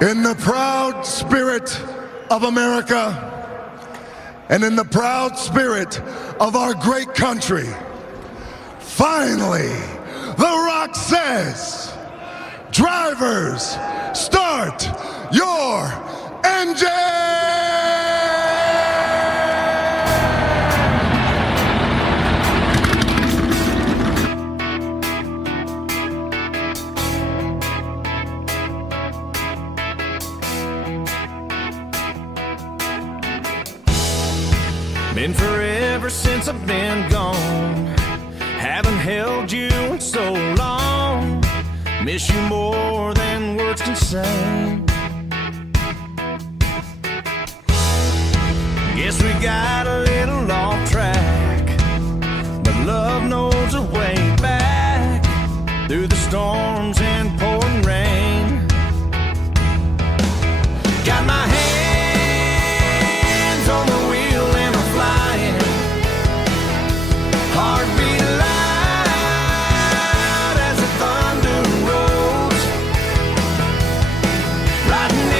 In the proud spirit of America and in the proud spirit of our great country, finally, The Rock says, drivers, start your engine! Been forever since I've been gone. Haven't held you in so long. Miss you more than words can say. Guess we got a little off track, but love knows a way back through the storms and pouring rain. Got my hands on the wheel and I'm flying. Heartbeat loud as the thunder rolls. Riding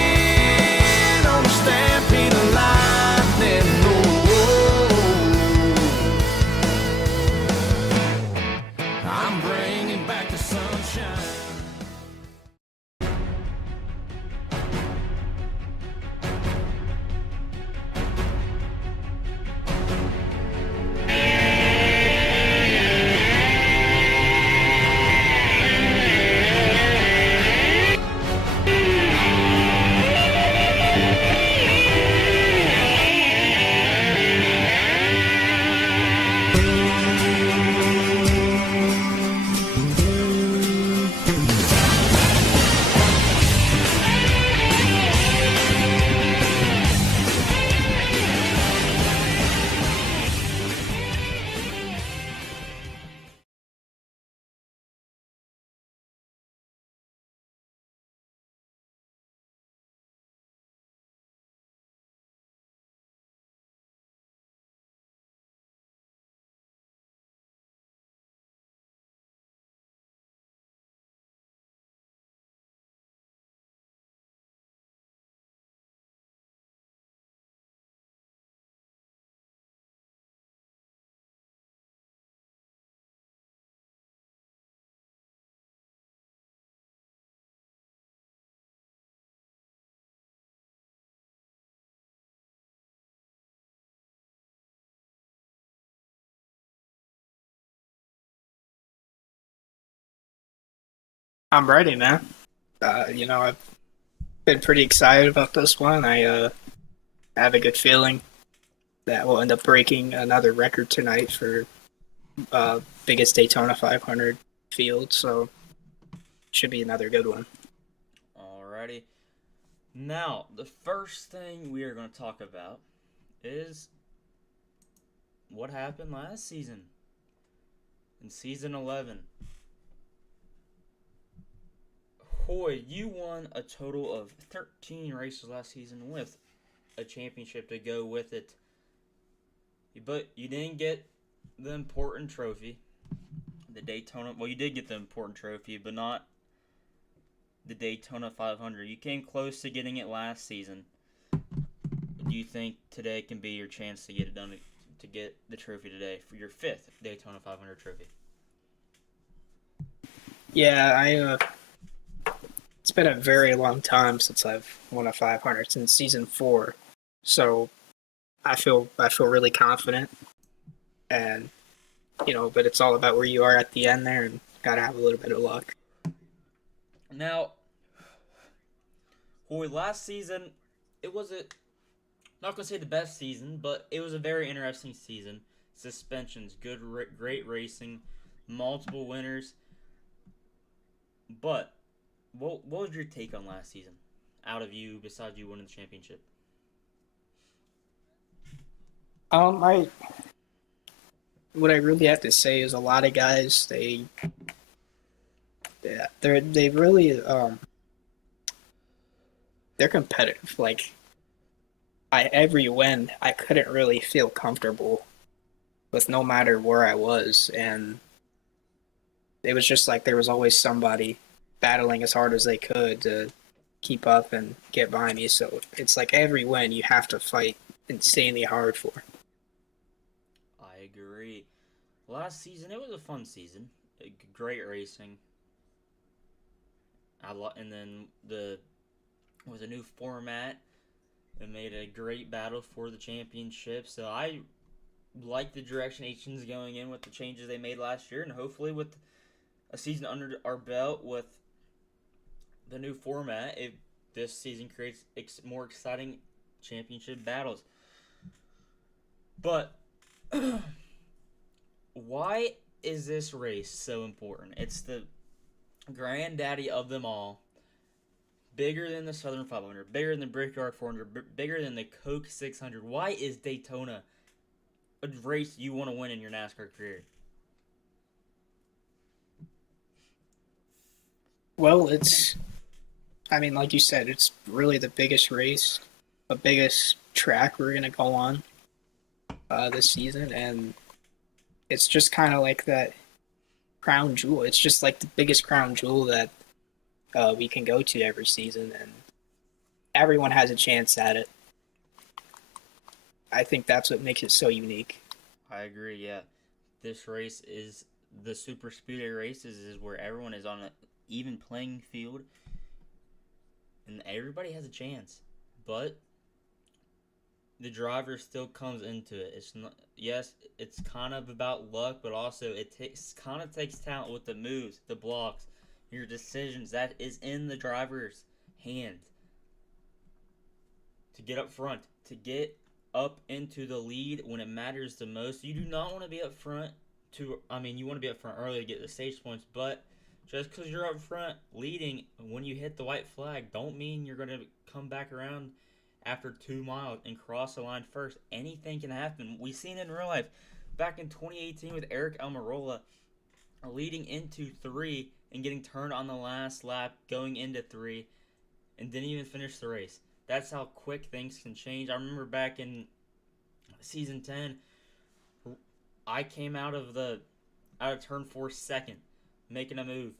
in on the stampede of lightning. Oh, I'm bringing back the sunshine. I'm ready, man. I've been pretty excited about this one. I have a good feeling that we'll end up breaking another record tonight for biggest Daytona 500 field, so should be another good one. Alrighty. Now, the first thing we are going to talk about is what happened last season. In season 11. Hoy, you won a total of 13 races last season with a championship to go with it. But you didn't get the important trophy. The Daytona... Well, you did get the important trophy, but not the Daytona 500. You came close to getting it last season. Do you think today can be your chance to get it done, to get the trophy today for your 5th Daytona 500 trophy? Yeah, it's been a very long time since I've won a 500, since season 4. So I feel really confident, and but it's all about where you are at the end there, and gotta have a little bit of luck. Now, Hoy, last season, it was not gonna say the best season, but it was a very interesting season. Suspensions, great racing, multiple winners. But what was your take on last season, out of you, besides you winning the championship? What I really have to say is a lot of guys, they really they're competitive. Like, every win, I couldn't really feel comfortable with, no matter where I was, and it was just like there was always somebody battling as hard as they could to keep up and get by me. So it's like every win you have to fight insanely hard for. I agree. Last season, it was a fun season. Great racing. And then was a new format. It made a great battle for the championship. So I like the direction H&'s going in with the changes they made last year, and hopefully with a season under our belt with the new format, this season creates more exciting championship battles. But why is this race so important? It's the granddaddy of them all. Bigger than the Southern 500, bigger than the Brickyard 400, bigger than the Coke 600. Why is Daytona a race you want to win in your NASCAR career? Well, like you said, it's really the biggest race, the biggest track we're going to go on this season. And it's just kind of like that crown jewel. It's just like the biggest crown jewel that we can go to every season, and everyone has a chance at it. I think that's what makes it so unique. I agree, yeah. This race is the super speedway races is where everyone is on an even playing field and everybody has a chance. But the driver still comes into it. It's not, yes, it's kind of about luck, but also it kind of takes talent with the moves, the blocks, your decisions. That is in the driver's hands. To get up front, to get up into the lead when it matters the most. You do not want to be up front you want to be up front early to get the stage points, but just because you're up front leading, when you hit the white flag, don't mean you're going to come back around after 2 miles and cross the line first. Anything can happen. We've seen it in real life. Back in 2018 with Eric Almirola leading into 3 and getting turned on the last lap going into 3 and didn't even finish the race. That's how quick things can change. I remember back in season 10, I came out of turn 4 second, making a move.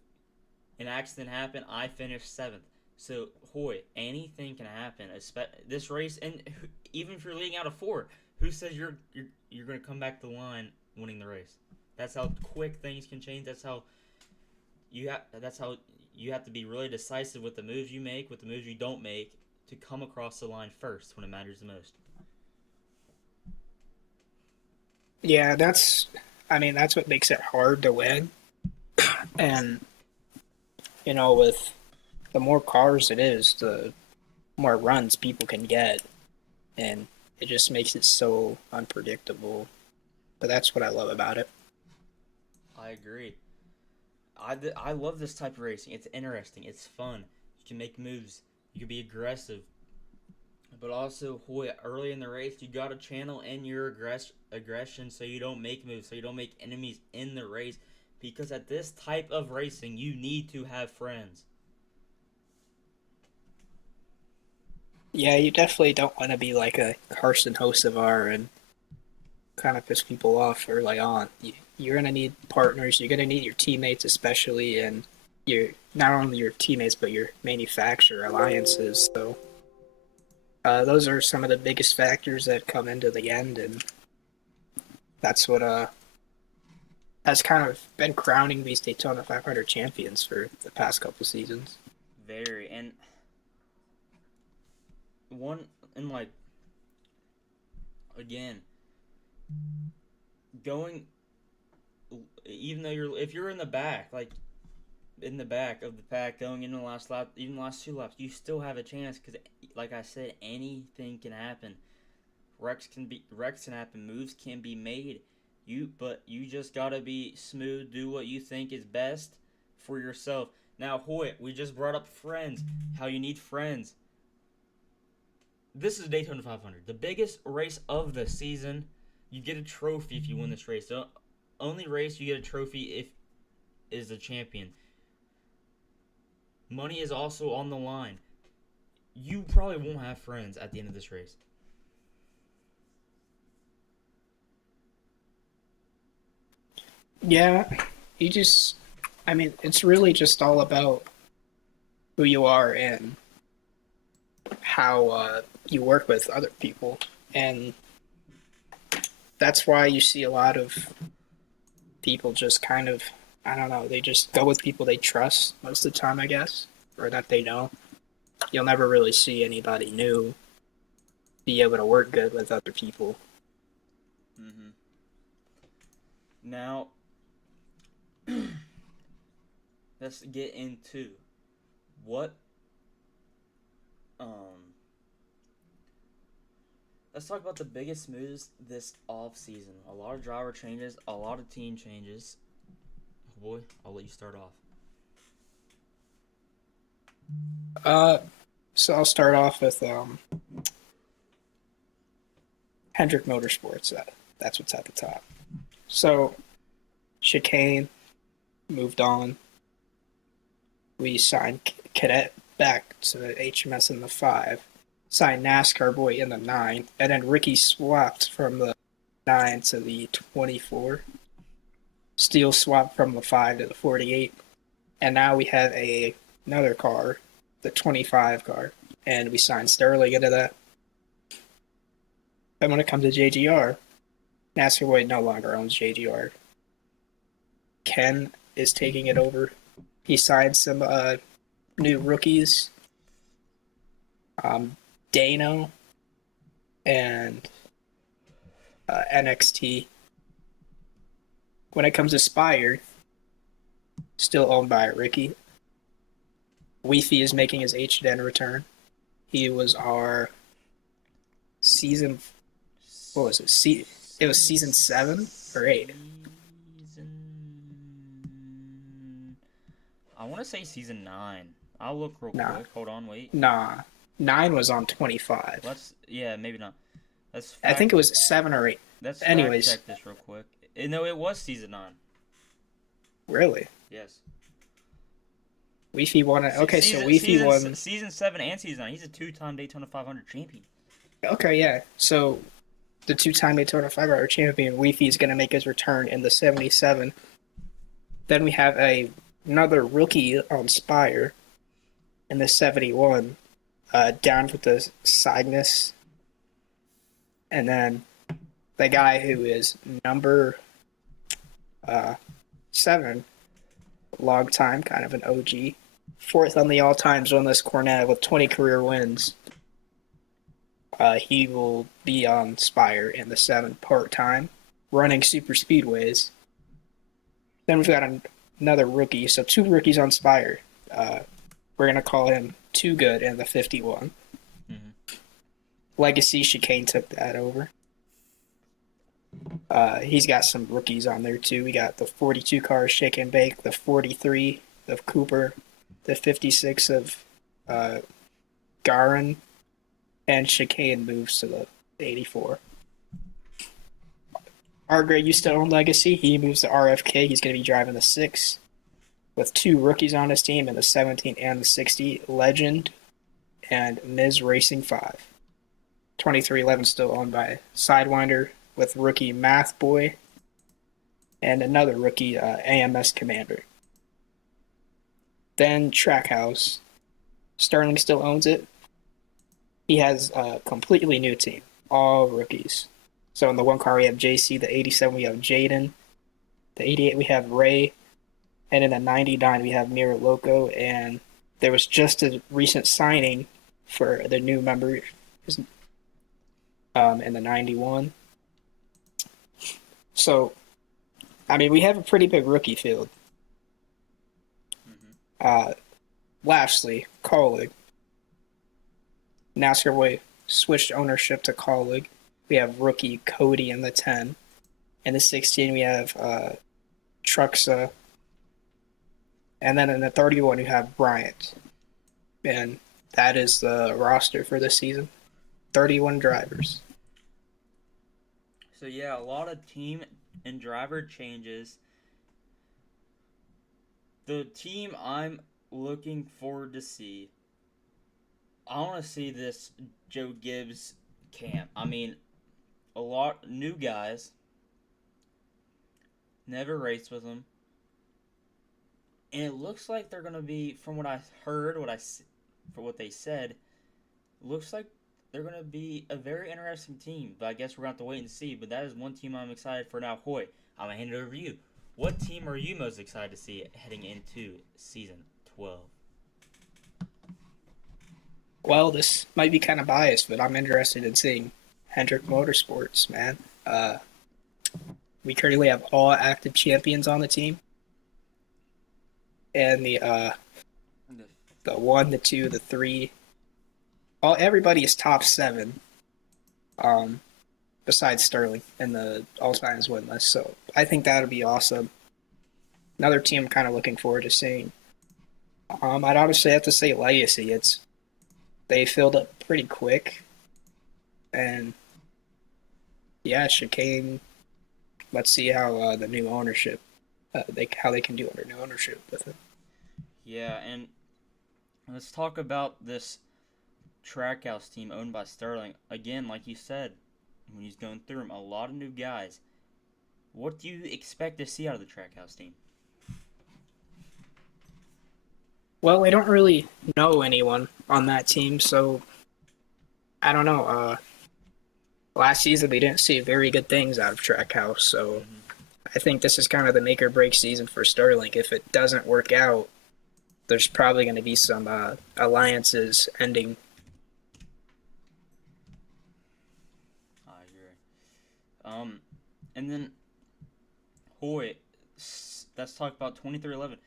An accident happened. I finished 7th. So, anything can happen. This race, and even if you're leading out of 4, who says you're going to come back to the line winning the race? That's how quick things can change. That's how you have to be really decisive with the moves you make, with the moves you don't make, to come across the line first when it matters the most. Yeah, that's what makes it hard to win. And, with the more cars it is, the more runs people can get. And it just makes it so unpredictable. But that's what I love about it. I agree. I love this type of racing. It's interesting. It's fun. You can make moves. You can be aggressive. But also, early in the race, you got to channel in your aggression so you don't make moves, so you don't make enemies in the race. Because at this type of racing, you need to have friends. Yeah, you definitely don't want to be like a Carson Hocevar and kind of piss people off early on. You're going to need partners. You're going to need your teammates especially, and not only your teammates, but your manufacturer alliances. So those are some of the biggest factors that come into the end, and that's what has kind of been crowning these Daytona 500 champions for the past couple seasons. Very. And again, even though if you're in the back, in the back of the pack going into the last lap, even the last 2 laps, you still have a chance because, like I said, anything can happen. Wrecks can happen. Moves can be made. But you just gotta be smooth. Do what you think is best for yourself. Now, we just brought up friends. How you need friends. This is Daytona 500, the biggest race of the season. You get a trophy if you win this race. The only race you get a trophy is the champion. Money is also on the line. You probably won't have friends at the end of this race. Yeah, it's really just all about who you are and how you work with other people, and that's why you see a lot of people just kind of, I don't know, they just go with people they trust most of the time, I guess, or that they know. You'll never really see anybody new be able to work good with other people. Mm-hmm. Now, let's get into what let's talk about the biggest moves this off season. A lot of driver changes, a lot of team changes. Oh boy, I'll let you start off. So I'll start off with Hendrick Motorsports. That's what's at the top. So Chicane moved on. We signed Cadet back to HMS in the 5. Signed NASCAR Boy in the 9. And then Ricky swapped from the 9 to the 24. Steele swapped from the 5 to the 48. And now we have another car, the 25 car. And we signed Sterling into that. And when it comes to JGR, NASCAR Boy no longer owns JGR. Ken is taking it over. He signed some new rookies, Dano and NXT. When it comes to Spire, still owned by Ricky. Weefy is making his HDN return. He was our season. What was it? It was season 7 or 8. I want to say season 9. I'll look real quick. Hold on, wait. Nah. 9 was on 25. Maybe not. I think it was 7 or 8. Let's Anyways. check this real quick. No, it was season 9. Really? Yes. Weefy won it. Okay, so Weefy won season 7 and season 9. He's a 2-time Daytona 500 champion. Okay, yeah. So the 2-time Daytona 500 champion, Weefy is going to make his return in the 77. Then we have another rookie on Spire in the 71, down with the Cygnus. And then the guy who is number 7, long time, kind of an OG, 4th on the all-times on this Cornet with 20 career wins. He will be on Spire in the 7 part-time, running super speedways. Then we've got another rookie, so 2 rookies on Spire. We're going to call him Too Good in the 51. Mm-hmm. Legacy Chicane took that over. He's got some rookies on there too. We got the 42 car Shake and Bake, the 43 of Cooper, the 56 of Garin, and Chicane moves to the 84. Argray used to own Legacy. He moves to RFK. He's going to be driving the 6 with 2 rookies on his team in the 17 and the 60. Legend and Miz Racing 5. 2311 still owned by Sidewinder with rookie Math Boy and another rookie AMS Commander. Then Trackhouse. Sterling still owns it. He has a completely new team, all rookies. So in the 1 car we have JC, the 87 we have Jaden, the 88 we have Ray, and in the 99 we have Mira Loco, and there was just a recent signing for the new member in the 91. So, I mean, we have a pretty big rookie field. Mm-hmm. Lashley, Colleague. NASCAR Boy switched ownership to Colleague. We have rookie Cody in the 10. In the 16, we have Truxa. And then in the 31, you have Bryant. And that is the roster for this season. 31 drivers. So, yeah, a lot of team and driver changes. The team I'm looking forward to see, I want to see this Joe Gibbs camp. I mean, a lot new guys, never raced with them, and it looks like they're going to be, from what I heard, for what they said, looks like they're going to be a very interesting team. But I guess we're going to have to wait and see. But that is one team I'm excited for now. Hoy, I'm going to hand it over to you. What team are you most excited to see heading into season 12? Well, this might be kind of biased, but I'm interested in seeing Hendrick Motorsports, man. We currently have all active champions on the team. And the 1, the 2, the 3, everybody is top 7. Besides Sterling in the all-times win list. So I think that'll be awesome. Another team I'm kind of looking forward to seeing. I'd honestly have to say Legacy. They filled up pretty quick. And yeah, Chicane. Let's see how the new ownership, how they can do under new ownership with it. Yeah, and let's talk about this Trackhouse team owned by Sterling. Again, like you said, when he's going through them, a lot of new guys. What do you expect to see out of the Trackhouse team? Well, I don't really know anyone on that team, so I don't know. Last season, we didn't see very good things out of Trackhouse, so I think this is kind of the make or break season for Sterling. If it doesn't work out, there's probably going to be some alliances ending. I agree. And then, Hoy, let's talk about 2311.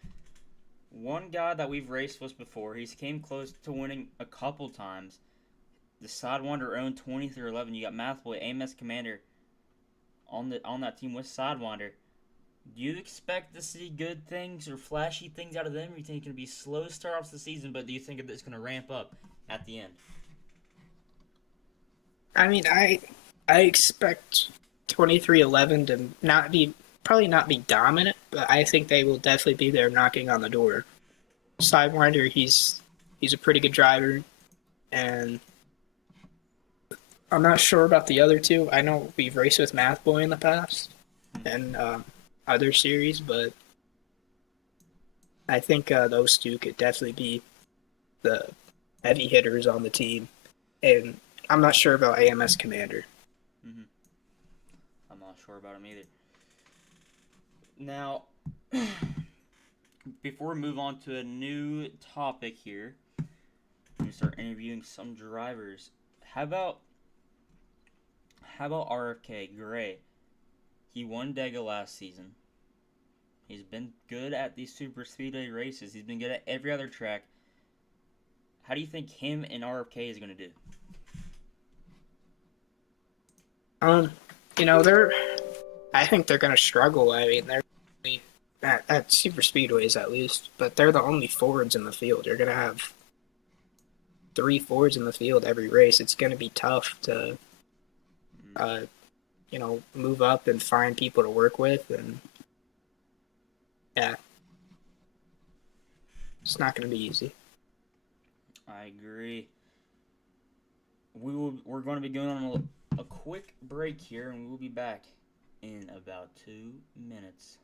One guy that we've raced with before, he's came close to winning a couple times. The Sidewinder owned 2311. You got Mathboy, AMS Commander on that team with Sidewinder. Do you expect to see good things or flashy things out of them? Or do you think it's going to be slow start off the season, but do you think it's going to ramp up at the end? I mean, I expect 2311 to probably not be dominant, but I think they will definitely be there knocking on the door. Sidewinder, he's a pretty good driver, and I'm not sure about the other two. I know we've raced with Mathboy in the past and other series, but I think those two could definitely be the heavy hitters on the team. And I'm not sure about AMS Commander. Mm-hmm. I'm not sure about him either. Now, before we move on to a new topic here, we start interviewing some drivers. How about RFK Gray? He won Dega last season. He's been good at these super speedway races. He's been good at every other track. How do you think him and RFK is going to do? I think they're going to struggle. I mean, they're at super speedways at least, but they're the only Fords in the field. You're going to have 3 Fords in the field every race. It's going to be tough to, move up and find people to work with, and yeah, it's not going to be easy. I agree. We're going to be going on a quick break here, and we'll be back in about 2 minutes.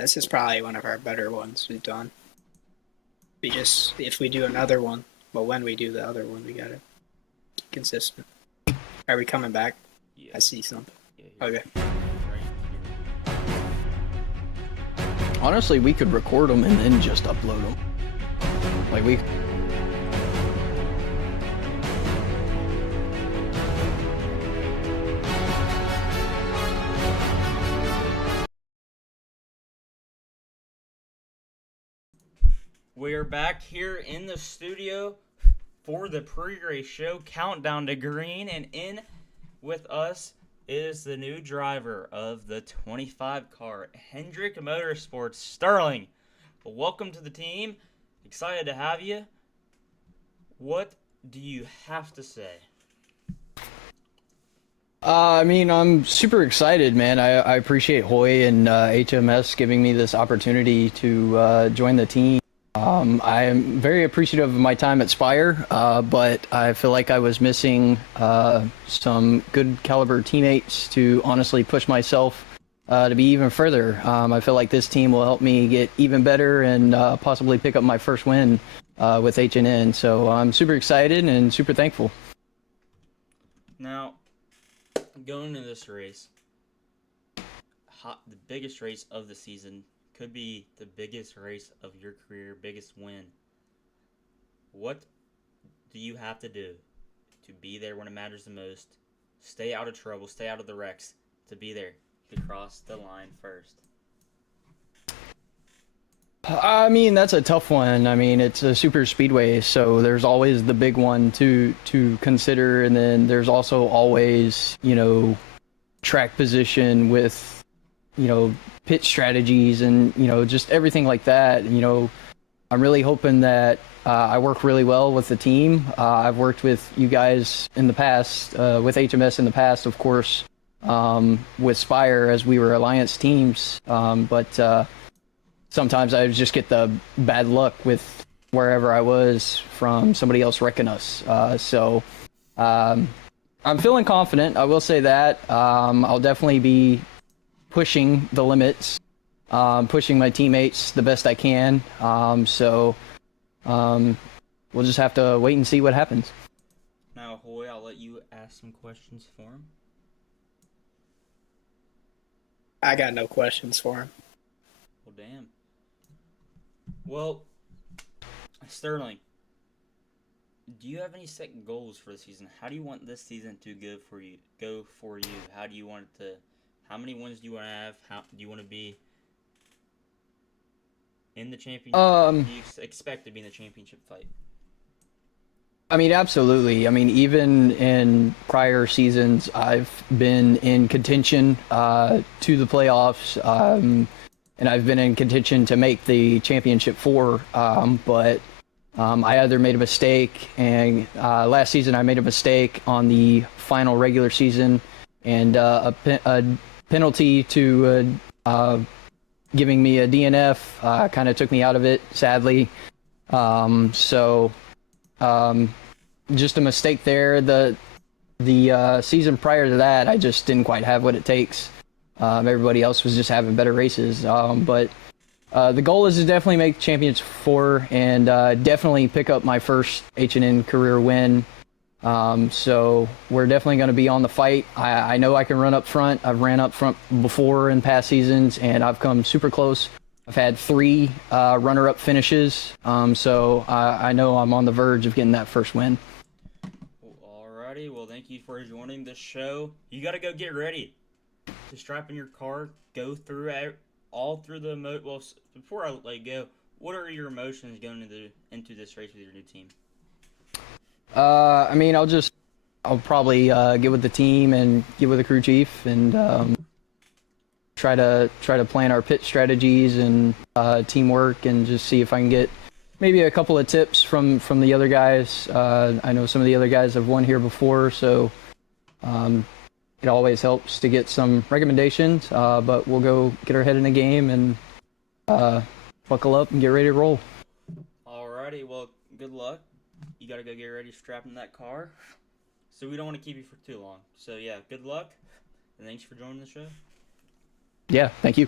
this is probably one of our better ones we've done. If we do another one, well, when we do the other one, we gotta be consistent. Are we coming back? Yeah. I see something. Yeah, Okay. right here. Honestly, we could record them and then just upload them. Like we. We're back here in the studio for the pre-race show, Countdown to Green, and in with us is the new driver of the 25 car, Hendrick Motorsports, Sterling. Welcome to the team. Excited to have you. What do you have to say? I mean, I'm super excited, man. I appreciate Hoy and HMS giving me this opportunity to join the team. I am very appreciative of my time at Spire, but I feel like I was missing some good caliber teammates to honestly push myself to be even further. I feel like this team will help me get even better and possibly pick up my first win with H&N. So I'm super excited and super thankful. Now, going into this race, the biggest race of the season, could be the biggest race of your career, biggest win. What do you have to do to be there when it matters the most, stay out of trouble, stay out of the wrecks, to be there to cross the line first? I mean, that's a tough one. I mean, it's a super speedway, so there's always the big one to consider, and then there's also always, track position with, pit strategies and, just everything like that. I'm really hoping that I work really well with the team. I've worked with you guys in the past, with HMS in the past, of course, with Spire as we were alliance teams, but sometimes I just get the bad luck with wherever I was from somebody else wrecking us. So I'm feeling confident. I will say that. I'll definitely be pushing the limits, pushing my teammates the best I can. So we'll just have to wait and see what happens. Now, Hoy, I'll let you ask some questions for him. I got no questions for him. Well, damn. Well, Sterling, do you have any set goals for the season? How do you want this season to go for you? How do you want it to? How many wins do you want to have? How do you want to be in the championship? Do you expect to be in the championship fight? I mean, absolutely. I mean, even in prior seasons, I've been in contention to the playoffs, and I've been in contention to make the championship 4. But I either made a mistake, and last season I made a mistake on the final regular season, and a penalty to giving me a DNF kind of took me out of it, sadly. Just a mistake there. The season prior to that, I just didn't quite have what it takes. Everybody else was just having better races. But the goal is to definitely make Champions 4 and definitely pick up my first H&N career win. So we're definitely going to be on the fight. I know I can run up front. I've ran up front before in past seasons, and I've come super close. I've had 3 runner-up finishes, so I know I'm on the verge of getting that first win. Alrighty, well, thank you for joining the show. You got to go get ready to strap in your car, go through all through the well. Before I let you go, what are your emotions going into this race with your new team? I mean, I'll probably get with the team and get with the crew chief and try to plan our pit strategies and teamwork and just see if I can get maybe a couple of tips from the other guys. I know some of the other guys have won here before, so it always helps to get some recommendations. But we'll go get our head in the game and buckle up and get ready to roll. Alrighty, well, good luck. You gotta go get ready, strap in that car. So we don't want to keep you for too long. So yeah, good luck, and thanks for joining the show. Yeah, thank you.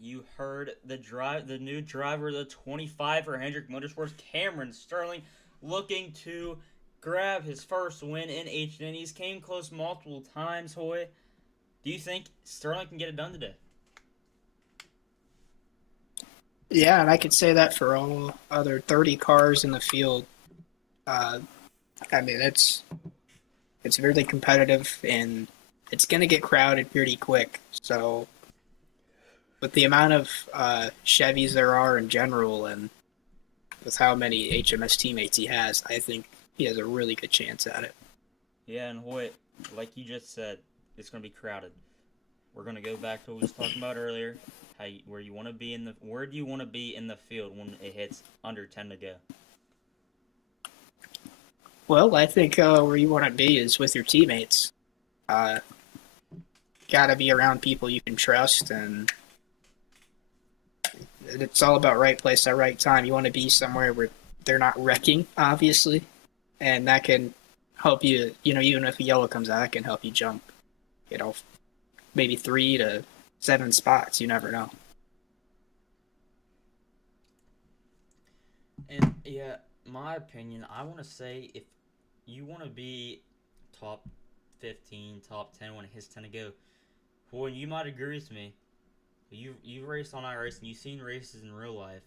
You heard the new driver, the 25 for Hendrick Motorsports, Cameron Sterling, looking to grab his first win in H&Ns. Came close multiple times, Hoy. Do you think Sterling can get it done today? Yeah, and I could say that for all other 30 cars in the field. Uh, I mean, it's really competitive, and it's going to get crowded pretty quick. So, with the amount of Chevys there are in general, and with how many HMS teammates he has, I think he has a really good chance at it. Yeah, and Hoyt, like you just said, it's going to be crowded. We're going to go back to what we was talking about earlier. Where do you want to be in the field when it hits under 10 to go? Well, I think where you want to be is with your teammates. Got to be around people you can trust, and it's all about right place at right time. You want to be somewhere where they're not wrecking, obviously, and that can help you. Even if a yellow comes out, it can help you jump. Maybe 3 to 7 spots. You never know. And yeah, my opinion, I want to say if you want to be top 15, top 10 when it hits 10 to go, boy, you might agree with me. You've raced on iRacing, you've seen races in real life,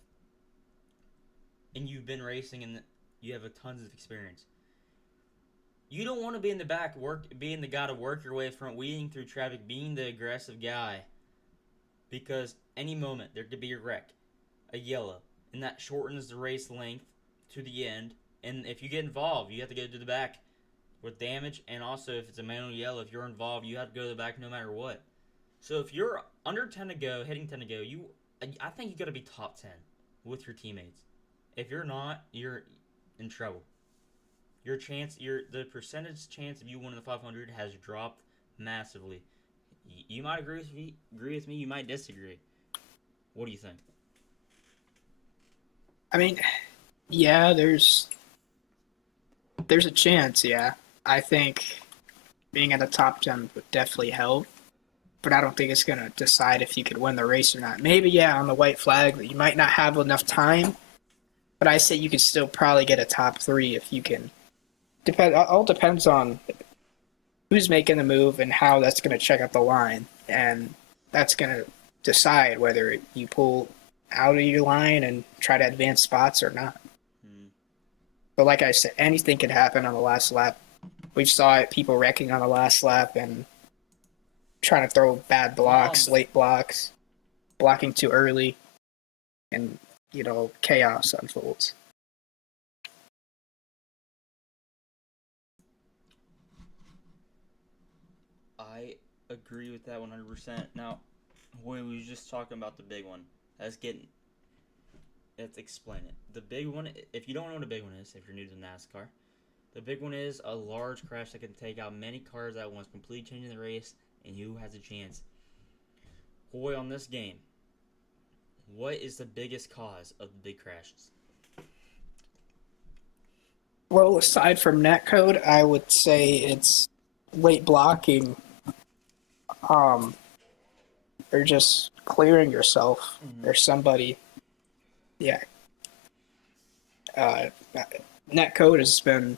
and you've been racing, and you have tons of experience. You don't want to be in the back, being the guy to work your way front, weeding through traffic, being the aggressive guy, because any moment there could be a wreck, a yellow, and that shortens the race length to the end. And if you get involved, you have to go to the back with damage, and also if it's a manual yellow, if you're involved, you have to go to the back no matter what. So if you're under 10 to go, hitting 10 to go, I think you got to be top 10 with your teammates. If you're not, you're in trouble. The percentage chance of you winning the 500 has dropped massively. You might agree with me. You might disagree. What do you think? I mean, yeah, there's a chance. Yeah, I think being at the top 10 would definitely help, but I don't think it's gonna decide if you could win the race or not. Maybe yeah, on the white flag, you might not have enough time, but I say you could still probably get a top 3 if you can. All depends on who's making the move and how that's going to check out the line, and that's going to decide whether you pull out of your line and try to advance spots or not. But like I said, anything can happen on the last lap. We saw it, people wrecking on the last lap and trying to throw bad blocks, late blocks, blocking too early, and chaos unfolds. I agree with that 100%. Now, we were just talking about the big one. Let's explain it. The big one, if you don't know what a big one is, if you're new to NASCAR, the big one is a large crash that can take out many cars at once, completely changing the race, and who has a chance. Hoy, on this game, what is the biggest cause of the big crashes? Well, aside from netcode, I would say it's late blocking, or just clearing yourself, or somebody. Yeah. Netcode has been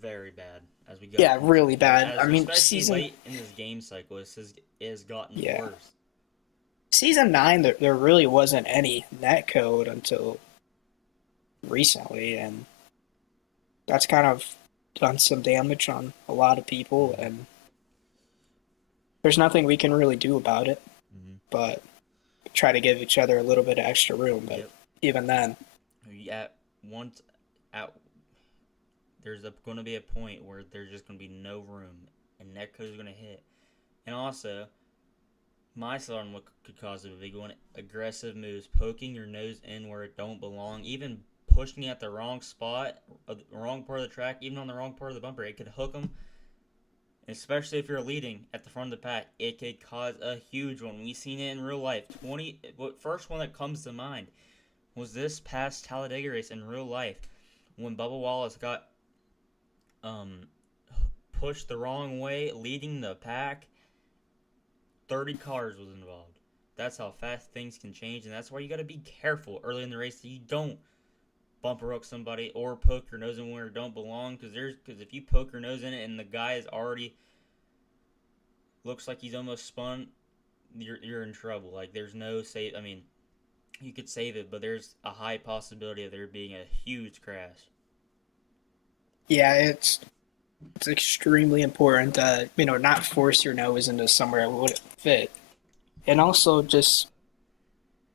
very bad as we go. Yeah, really bad. I mean, especially late in this game cycle, it has gotten worse. Season 9, there really wasn't any netcode until recently, and that's kind of done some damage on a lot of people, and there's nothing we can really do about it, but try to give each other a little bit of extra room, but even then. There's going to be a point where there's just going to be no room, and netcode is going to hit. And also, my thought on what could cause a big one, aggressive moves, poking your nose in where it don't belong, even pushing at the wrong spot, the wrong part of the track, even on the wrong part of the bumper. It could hook them, especially if you're leading at the front of the pack. It could cause a huge one. We've seen it in real life. First one that comes to mind was this past Talladega race in real life when Bubba Wallace got pushed the wrong way, leading the pack. 30 cars was involved. That's how fast things can change, and that's why you got to be careful early in the race that you don't bumper hook somebody or poke your nose in where it don't belong. Because if you poke your nose in it and the guy is already looks like he's almost spun, you're in trouble. Like there's no save. I mean, you could save it, but there's a high possibility of there being a huge crash. Yeah, it's extremely important to not force your nose into somewhere it wouldn't fit, and also just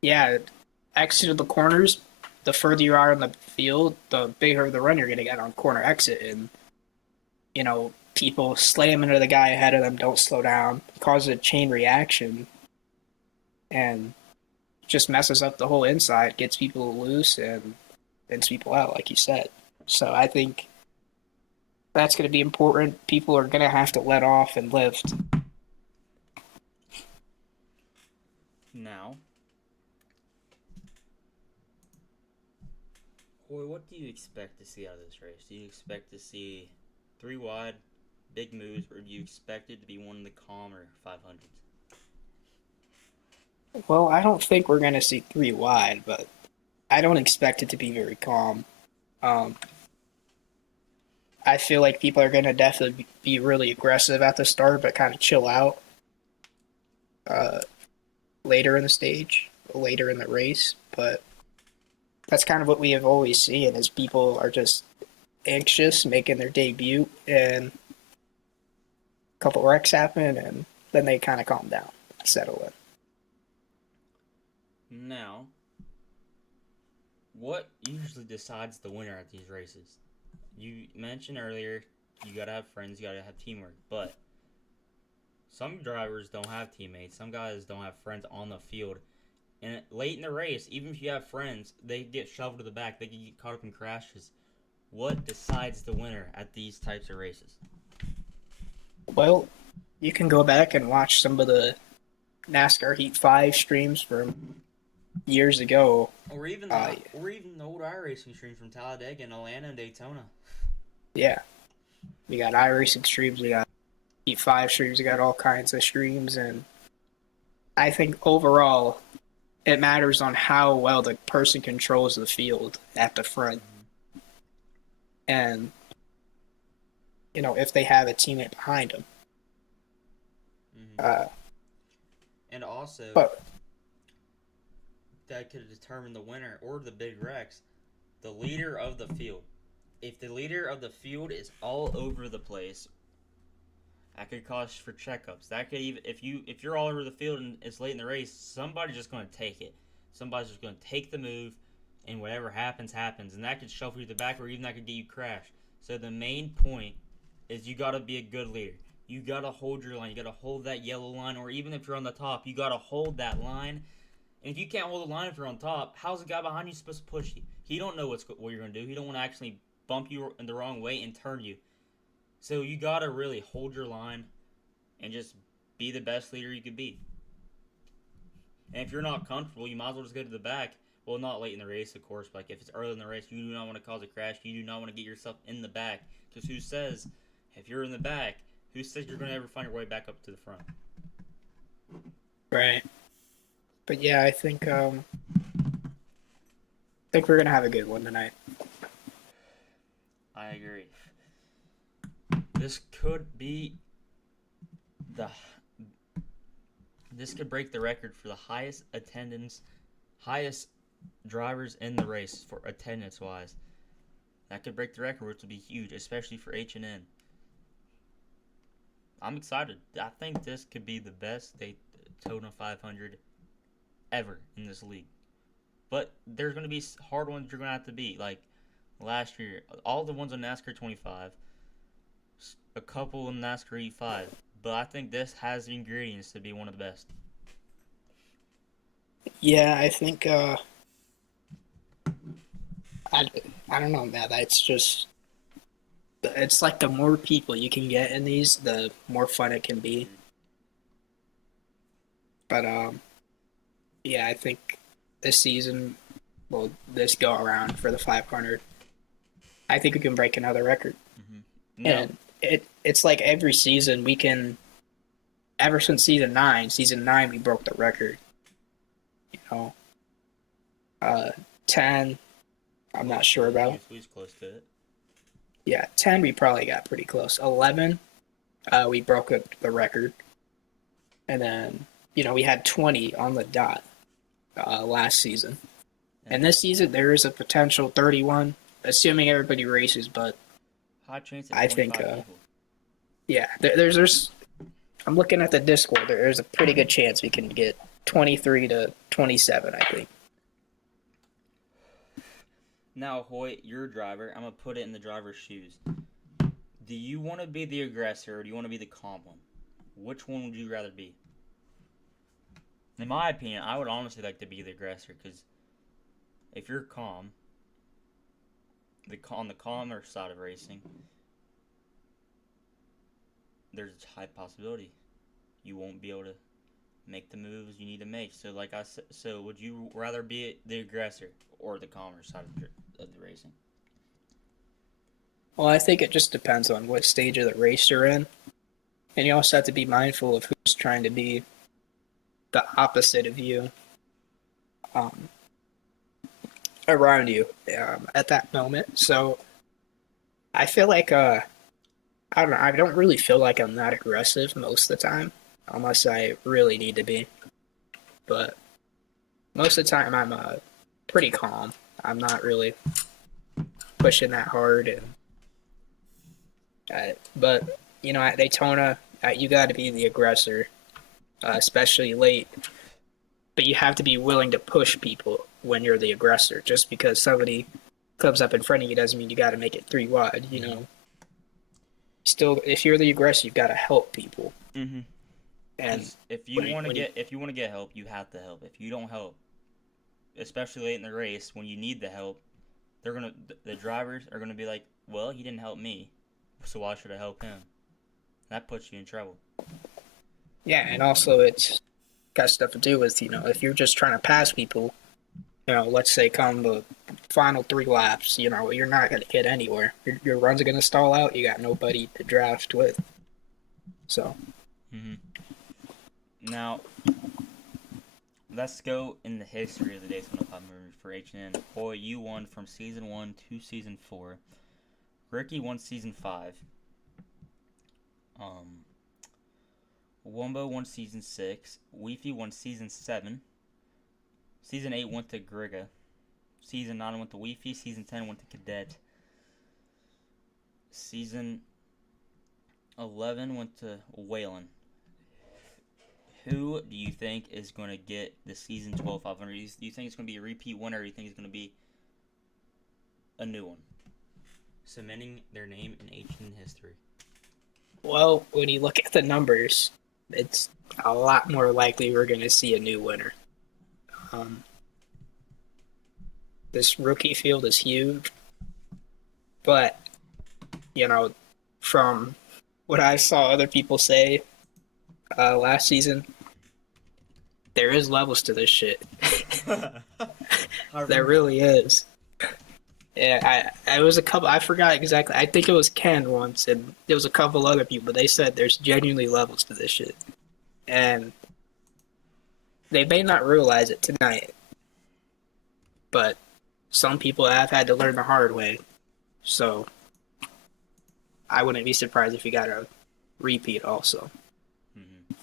exit of the corners. The further you are in the field, the bigger the run you're going to get on corner exit, and people slam into the guy ahead of them, don't slow down, causes a chain reaction, and just messes up the whole inside, gets people loose, and thins people out, like you said. So I think that's going to be important. People are going to have to let off and lift. Now, Hoy, what do you expect to see out of this race? Do you expect to see 3 wide, big moves, or do you expect it to be one of the calmer 500s? Well, I don't think we're going to see 3 wide, but I don't expect it to be very calm. I feel like people are going to definitely be really aggressive at the start, but kind of chill out later in the stage, later in the race. But that's kind of what we have always seen, is people are just anxious, making their debut, and a couple wrecks happen, and then they kind of calm down, settle in. Now, what usually decides the winner at these races? You mentioned earlier you gotta have friends, you gotta have teamwork, but some drivers don't have teammates, some guys don't have friends on the field, and late in the race, even if you have friends, they get shoved to the back, they get caught up in crashes. What decides the winner at these types of races? Well, you can go back and watch some of the NASCAR Heat 5 streams from years ago. Or even the old iRacing streams from Talladega and Atlanta and Daytona. Yeah. We got iRacing streams, we got Heat 5 streams, we got all kinds of streams, and I think overall it matters on how well the person controls the field at the front. And, if they have a teammate behind them. And also, that could determine the winner or the big wrecks, the leader of the field. If the leader of the field is all over the place, that could cause for checkups. That could even if you're all over the field and it's late in the race, somebody's just going to take it. Somebody's just going to take the move, and whatever happens, happens. And that could shuffle you to the back, or even that could get you crashed. So the main point is you got to be a good leader. You got to hold your line. You got to hold that yellow line, or even if you're on the top, you got to hold that line. And if you can't hold the line if you're on top, how's the guy behind you supposed to push you? He don't know what you're going to do. He don't want to actually bump you in the wrong way and turn you. So you got to really hold your line and just be the best leader you could be. And if you're not comfortable, you might as well just go to the back. Well, not late in the race, of course, but like if it's early in the race, you do not want to cause a crash. You do not want to get yourself in the back. Because who says, if you're in the back, who says you're going to ever find your way back up to the front? Right. But yeah, I think we're going to have a good one tonight. I agree. This could be this could break the record for the highest attendance, highest drivers in the race for attendance-wise. That could break the record, which would be huge, especially for H&N. I'm excited. I think this could be the best Daytona 500 ever in this league. But there's going to be hard ones you're going to have to beat. Like last year, all the ones on NASCAR 25, a couple in NASCAR E5. But I think this has the ingredients to be one of the best. Yeah, I think I don't know, man. It's like the more people you can get in these, the more fun it can be. But yeah, I think this season, well, this go around for the 500, I think we can break another record. No. And it's like every season we can. Ever since season 9, we broke the record. know. 10, I'm not sure about. We was close to it. Yeah, 10 we probably got pretty close. 11, we broke the record. And then, we had 20 on the dot last season. And this season, there is a potential 31, assuming everybody races, but high chance of I think, people. yeah, there's I'm looking at the Discord. There's a pretty good chance we can get 23 to 27, I think. Now, Hoyt, you're a driver. I'm going to put it in the driver's shoes. Do you want to be the aggressor or do you want to be the calm one? Which one would you rather be? In my opinion, I would honestly like to be the aggressor because if you're calm, on the calmer side of racing, there's a high possibility you won't be able to make the moves you need to make. So, like I said, would you rather be the aggressor or the calmer side of the racing? Well, I think it just depends on what stage of the race you're in. And you also have to be mindful of who's trying to be the opposite of you around you at that moment. So I feel like, I don't know, I don't really feel like I'm that aggressive most of the time, unless I really need to be. But most of the time I'm pretty calm. I'm not really pushing that hard. But, at Daytona, you got to be the aggressor, especially late. But you have to be willing to push people when you're the aggressor. Just because somebody comes up in front of you doesn't mean you got to make it 3 wide, Still, if you're the aggressor, you've got to help people. Mm-hmm. And if you want to get help, you have to help. If you don't help, especially late in the race when you need the help, the drivers are gonna be like, well, he didn't help me, so why should I help him? That puts you in trouble. Yeah, and also it's got stuff to do with, if you're just trying to pass people, let's say come the final 3 laps, you're not going to get anywhere. Your run's going to stall out. You got nobody to draft with. So. Mm-hmm. Now, let's go in the history of the Daytona 500 for H&N. Boy, you won from Season 1 to Season 4. Ricky won Season 5. Wumbo won Season 6. Weefy won Season 7. Season 8 went to Griga. Season 9 went to Weefy. Season 10 went to Cadet. Season 11 went to Whalen. Who do you think is going to get the Season 12 500? Do you think it's going to be a repeat winner, or do you think it's going to be a new one? Cementing their name in H&N history. Well, when you look at the numbers, it's a lot more likely we're going to see a new winner. This rookie field is huge, but, from what I saw other people say last season, there is levels to this shit. There really is. Yeah, I was a couple. I forgot exactly. I think it was Ken once, and there was a couple other people. They said there's genuinely levels to this shit, and they may not realize it tonight, but some people have had to learn the hard way. So I wouldn't be surprised if you got a repeat also. Mm-hmm.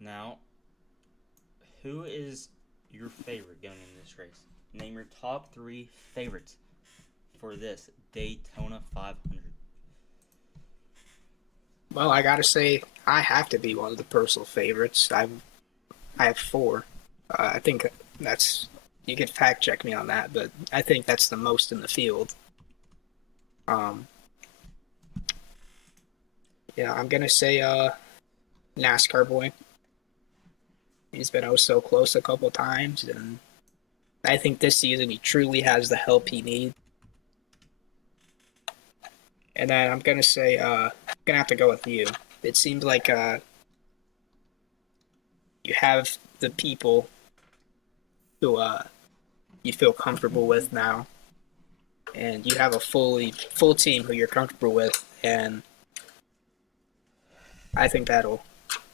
Now, who is your favorite going in this race? Name your top 3 favorites for this Daytona 500. Well, I gotta say, I have to be one of the personal favorites. I have 4. I think that's, you can fact check me on that, but I think that's the most in the field. Yeah, I'm gonna say NASCAR boy. He's been oh so close a couple times, and I think this season he truly has the help he needs. And then I'm gonna say, I'm gonna have to go with you. It seems like you have the people who you feel comfortable with now, and you have a full team who you're comfortable with, and I think that'll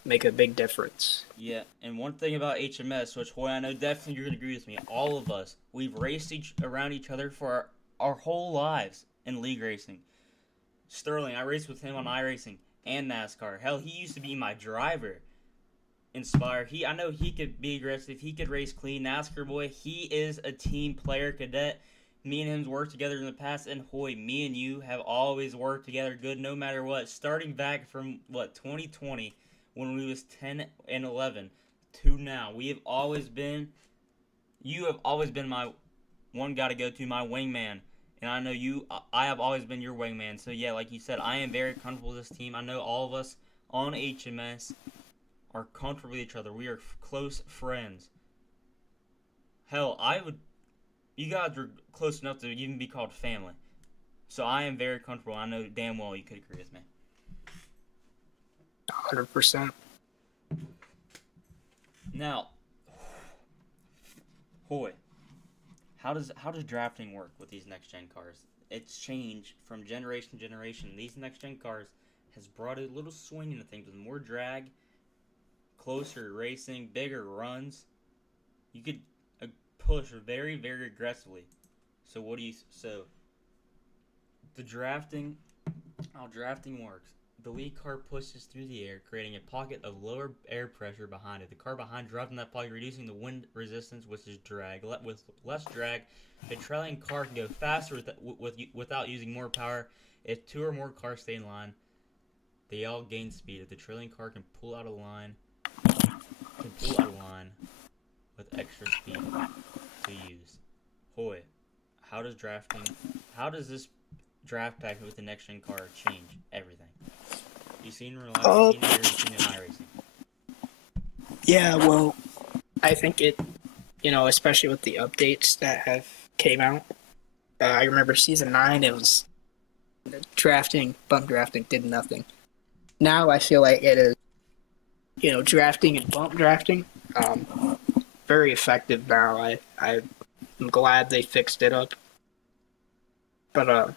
make a big difference. Yeah, and one thing about HMS, which Hoy, I know definitely you're gonna agree with me. All of us, we've raced around each other for our whole lives in league racing. Sterling, I raced with him on iRacing and NASCAR. Hell, he used to be my driver. Inspire. I know he could be aggressive. He could race clean. NASCAR boy, he is a team player cadet. Me and him's worked together in the past, and Hoy, me and you have always worked together good no matter what. Starting back from 2020 when we was 10 and 11 to now, you have always been my one gotta go to, my wingman. And I know I have always been your wingman. So yeah, like you said, I am very comfortable with this team. I know all of us on HMS are comfortable with each other. We are close friends. Hell, you guys are close enough to even be called family. So I am very comfortable. I know damn well you could agree with me. 100%. Now, Hoy, how does drafting work with these next gen cars? It's changed from generation to generation. These next gen cars has brought a little swing into things with more drag, closer racing, bigger runs. You could push very, very aggressively. So how drafting works. The lead car pushes through the air, creating a pocket of lower air pressure behind it. The car behind drops in that pocket, reducing the wind resistance, which is drag. With less drag, a trailing car can go faster without using more power. If two or more cars stay in line, they all gain speed. If the trailing car can pull out of line with extra speed to use. Hoy, how does this draft pack with the next gen car change everything? You seen in iRacing? Yeah, well, I think it, especially with the updates that have came out. I remember season 9, it was bump drafting did nothing. Now I feel like it is, drafting and bump drafting, very effective now. I'm glad they fixed it up. But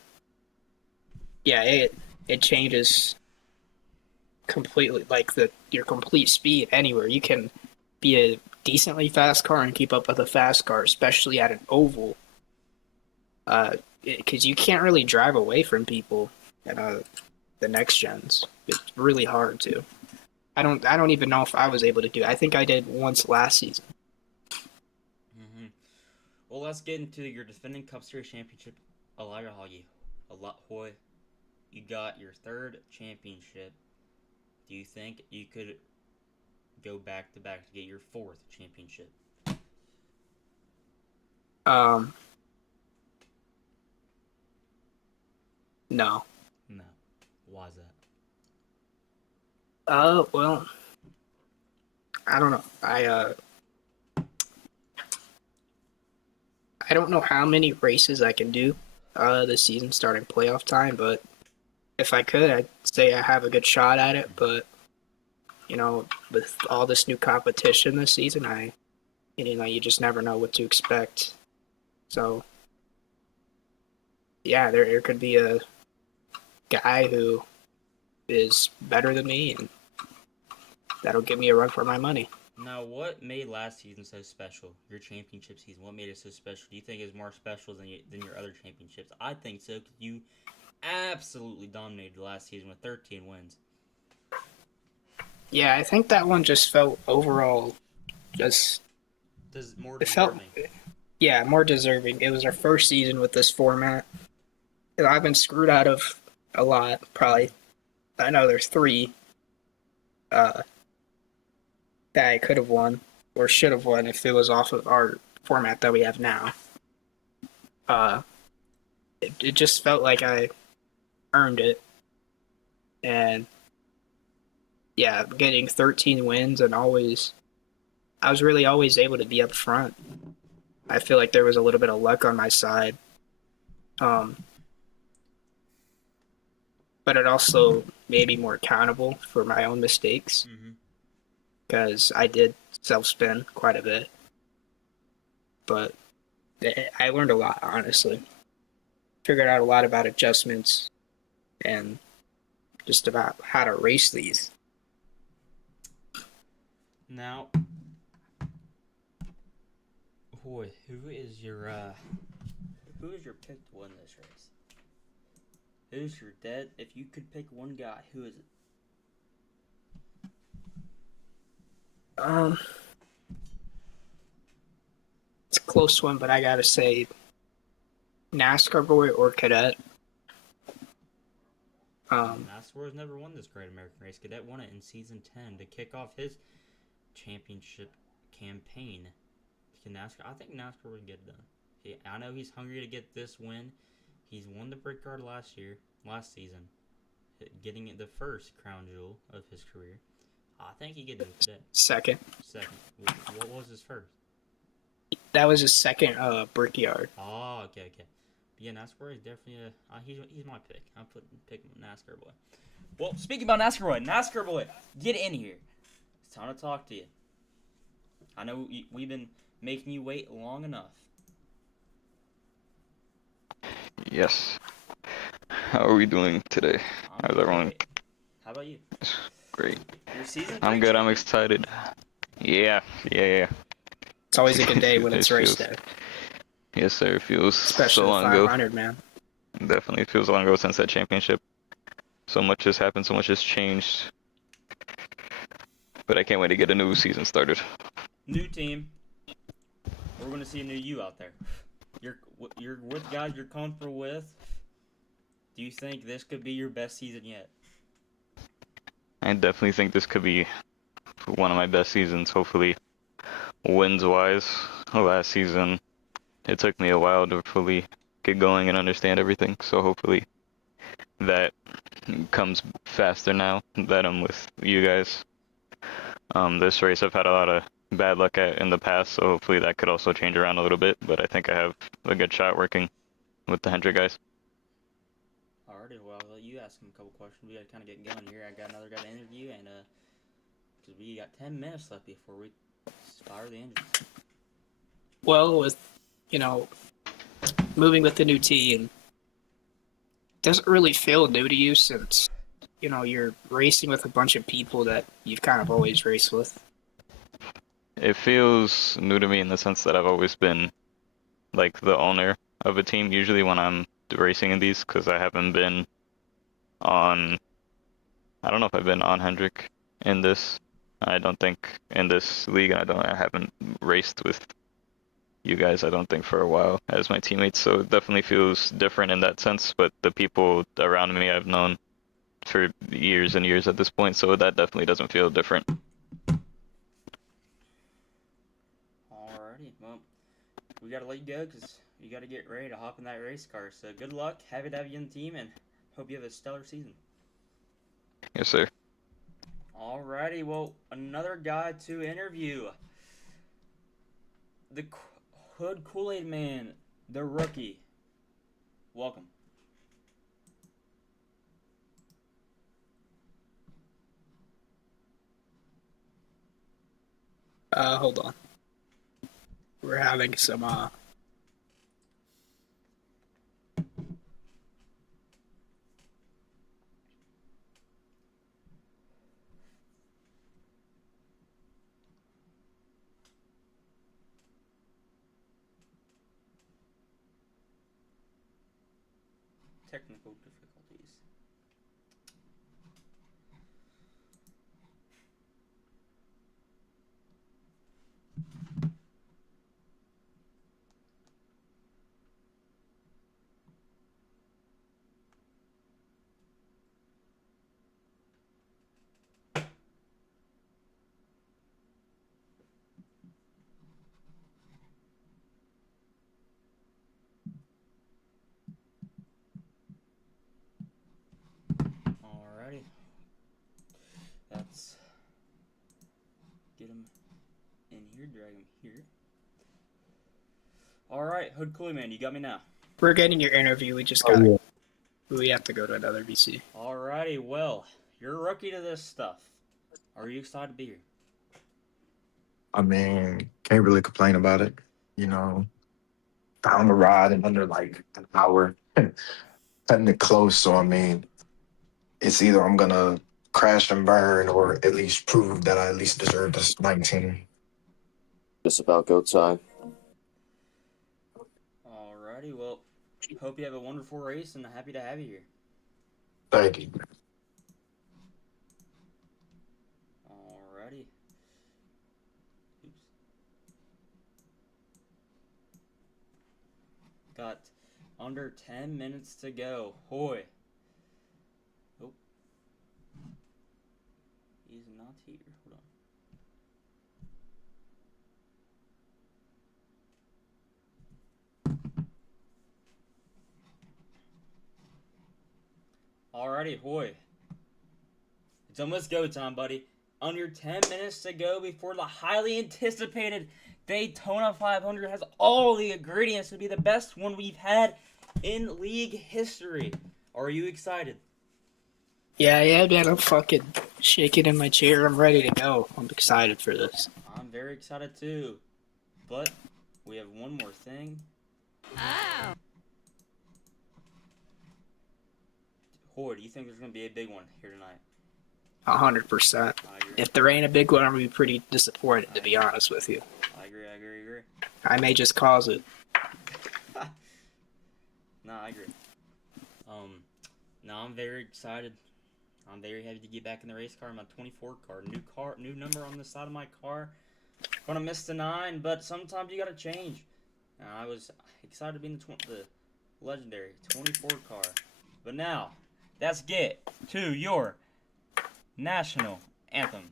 yeah, it changes completely, like your complete speed anywhere. You can be a decently fast car and keep up with a fast car, especially at an oval. Because you can't really drive away from people at the next gens. It's really hard to. I don't even know if I was able to do it. I think I did once last season. Mm-hmm. Well, let's get into your defending Cup Series championship. Hoy, you got your 3rd championship. Do you think you could go back to back to get your 4th championship? No. No. Why is that? Well, I don't know. I don't know how many races I can do this season starting playoff time, but if I could, I'd say I have a good shot at it. But with all this new competition this season, you just never know what to expect. So yeah, there could be a guy who is better than me, and that'll give me a run for my money. Now, what made last season so special? Your championship season, what made it so special? Do you think it's more special than your other championships? I think so. You absolutely dominated last season with 13 wins. Yeah, I think that one just felt overall just more deserving. Yeah, more deserving. It was our first season with this format. And I've been screwed out of a lot, probably. I know there's 3 that I could have won or should have won if it was off of our format that we have now. It just felt like I earned it. And yeah, getting 13 wins and I was really always able to be up front. I feel like there was a little bit of luck on my side. But it also made me more accountable for my own mistakes. Because I did self-spin quite a bit. But I learned a lot, honestly. Figured out a lot about adjustments and just about how to race these. Now, boy, who is your pick to win this race? Who's your dead? If you could pick one guy, who is it? It's a close one, but I gotta say NASCAR boy or cadet. NASCAR has never won this Great American Race. Cadet won it in season 10 to kick off his championship campaign. I think NASCAR would get it done. I know he's hungry to get this win. He's won the Brickyard last season, getting the first crown jewel of his career. I think he could do it today. Second. What was his first? That was his second Brickyard. Oh, okay. Yeah, NASCAR is definitely he's my pick. I'm picking NASCAR boy. Well, speaking about NASCAR boy, get in here. It's time to talk to you. I know we've been making you wait long enough. Yes. How are we doing today? How's everyone? How about you? Great. Your season? I'm good. I'm excited. Yeah. It's always a good day when it's race day. Yes, sir. It feels Especially so long ago. 500, man. Definitely feels long ago since that championship. So much has happened. So much has changed. But I can't wait to get a new season started. New team. We're going to see a new you out there. You're with guys you're comfortable with. Do you think this could be your best season yet? I definitely think this could be one of my best seasons, hopefully. Wins-wise, last season, it took me a while to fully get going and understand everything. So hopefully that comes faster now that I'm with you guys. This race I've had a lot of bad luck at in the past, so hopefully that could also change around a little bit. But I think I have a good shot working with the Hendrick guys. Alrighty, well, I'll let you ask him a couple questions. We gotta kind of get going here. I got another guy to interview, and because we got 10 minutes left before we fire the engines. Well, with moving with the new team, doesn't really feel new to you since you're racing with a bunch of people that you've kind of always raced with. It feels new to me in the sense that I've always been like the owner of a team usually when I'm racing in these, because I haven't been on, I don't know if I've been on Hendrick in this. I don't think in this league, and I haven't raced with you guys, I don't think, for a while as my teammates, so it definitely feels different in that sense. But the people around me I've known for years and years at this point, so that definitely doesn't feel different. Alrighty, well, we gotta let you go because you gotta get ready to hop in that race car. So good luck, happy to have you in the team, and hope you have a stellar season. Yes, sir. Alrighty, well, another guy to interview. The Hood Kool-Aid Man, the rookie. Welcome. Hold on. We're having some technical difficulties. Alrighty. Let's get him in here, drag him here. Alright, Hood Kool-Aid Man, you got me now. We're getting your interview. We just got. We have to go to another VC. Alrighty, well, you're a rookie to this stuff. Are you excited to be here? I mean, can't really complain about it. Found a ride in under like an hour, cutting it close. So I mean, it's either I'm gonna crash and burn, or at least prove that I at least deserve this 19. Just about go time. Alrighty, well, hope you have a wonderful race and happy to have you here. Thank you. Alrighty. Oops. Got under 10 minutes to go. Hoy. Oh. He's not here. Hold on. Alrighty, Hoy. It's almost go time, buddy. Under 10 minutes to go before the highly anticipated Daytona 500 has all the ingredients to be the best one we've had in league history. Are you excited? Yeah, man. I'm fucking shaking in my chair. I'm ready to go. I'm excited for this. I'm very excited too. But we have one more thing. Hoy, do you think there's going to be a big one here tonight? 100%. I agree. If there ain't a big one, I'm gonna be pretty disappointed, to be honest with you. I agree. I may just cause it. No, I agree. No, I'm very excited. I'm very happy to get back in the race car. My 24 car, new number on the side of my car. Gonna miss the 9, but sometimes you gotta change. I was excited to be in the legendary 24 car. But now, let's get to your national anthem.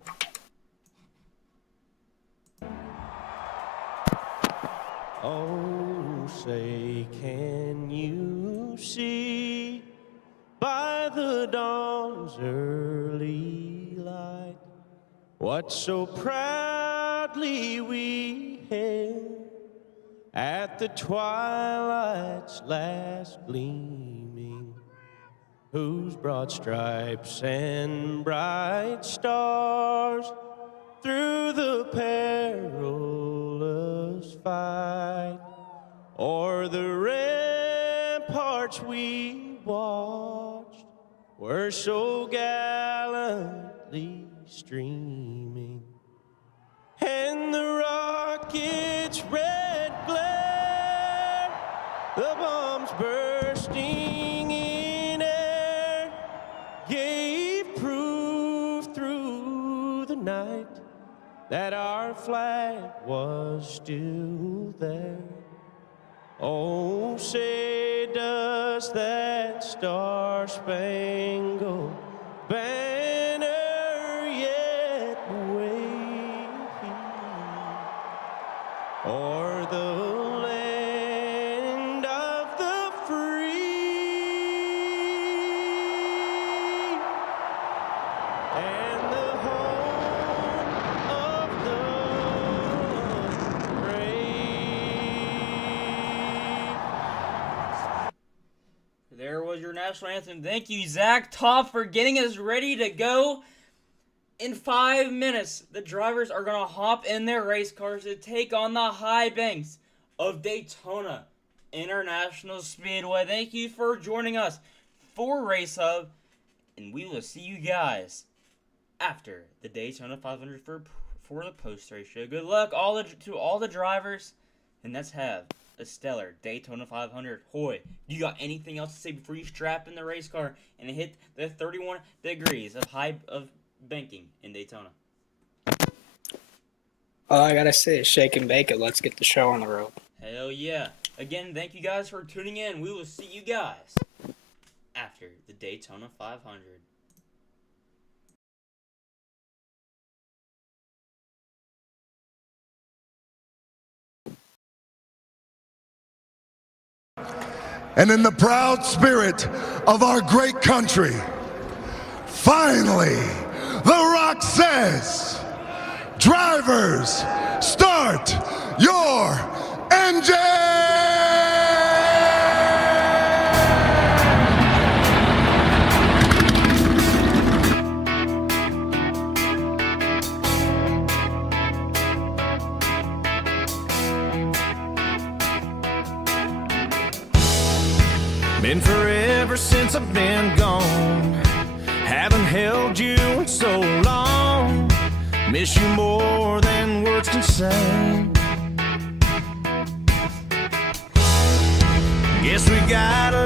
Oh, say, can you see by the dawn's early light what so proudly we hailed at the twilight's last gleaming, whose broad stripes and bright stars through the perilous fight o'er the ramparts we watched were so gallantly streaming, and the rocket's red glare, the bombs bursting in air, gave proof through the night that our flag was still there. Oh, say does that star-spangled banner yet wave o'er the land of the free and the home of the brave. There was your national anthem. Thank you, Zach Top, for getting us ready to go. In 5 minutes, the drivers are going to hop in their race cars to take on the high banks of Daytona International Speedway. Thank you for joining us for Race Hub, and we will see you guys after the Daytona 500 for the post-race show. Good luck to all the drivers, and let's have a stellar Daytona 500. Hoy, you got anything else to say before you strap in the race car and hit the 31 degrees of banking in Daytona? All I gotta say is shake and bake it. Let's get the show on the road. Hell yeah. Again, thank you guys for tuning in. We will see you guys after the Daytona 500. And in the proud spirit of our great country, finally, The Rock says, drivers, start your engine! Been forever since I've been gone. Haven't held you in so long. Miss you more than words can say. Guess we got a